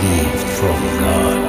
Gift from God.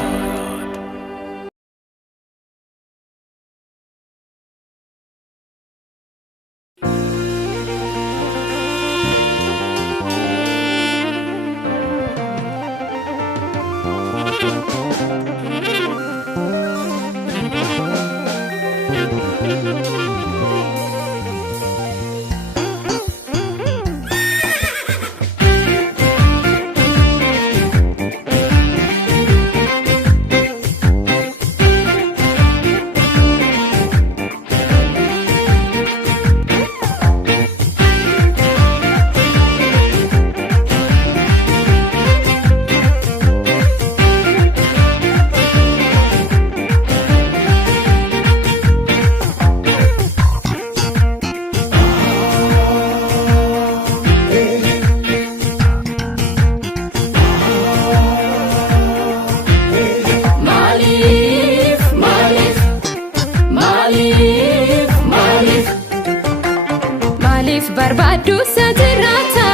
Maaliif barbaadu sajirata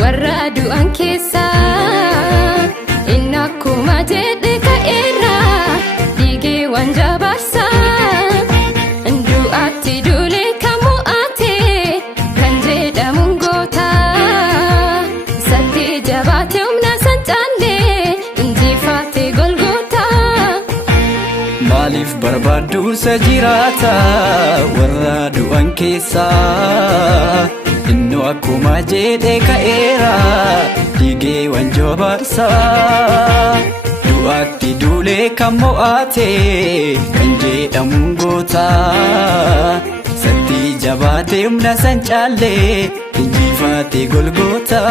warra du'an keessa inni akkuma jedhe ka'eera dhiigee waan jabaasa du'aatti duule kan mo'ate kan jedhamuun goota satti jabaate humna san caalle injifate Golgoota. Maaliif barbaadu sajirata warra du'an keessa inni akkuma jedhe ka'eera dhiigee waan jabaasa du'aatti duule kan mo'ate kan jedhamuun goota satti jabaate humna san caalle injifate Golgoota.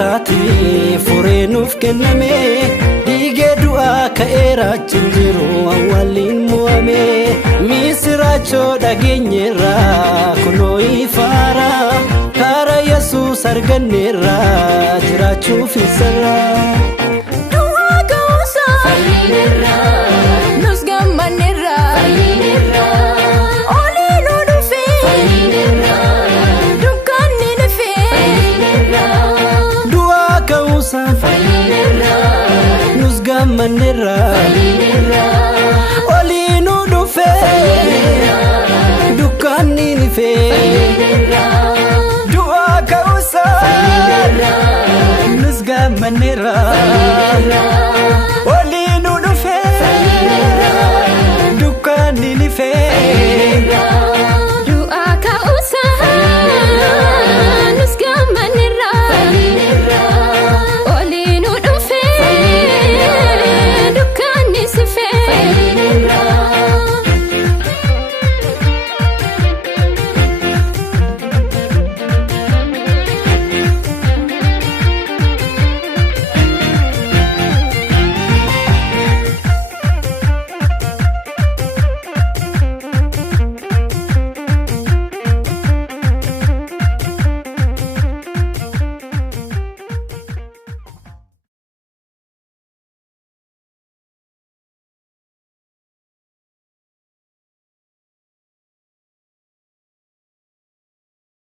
gootaati furee nuuf kenname dhiigee du'aa ka'eera jiru awwaalliin mo'ame misiraachoo dhageenyeerra kunoo ifaara karaa Yesuus arganneerra jiraachuuf isarra. Manera olinu dufe dukani nife dua kausa nusga manera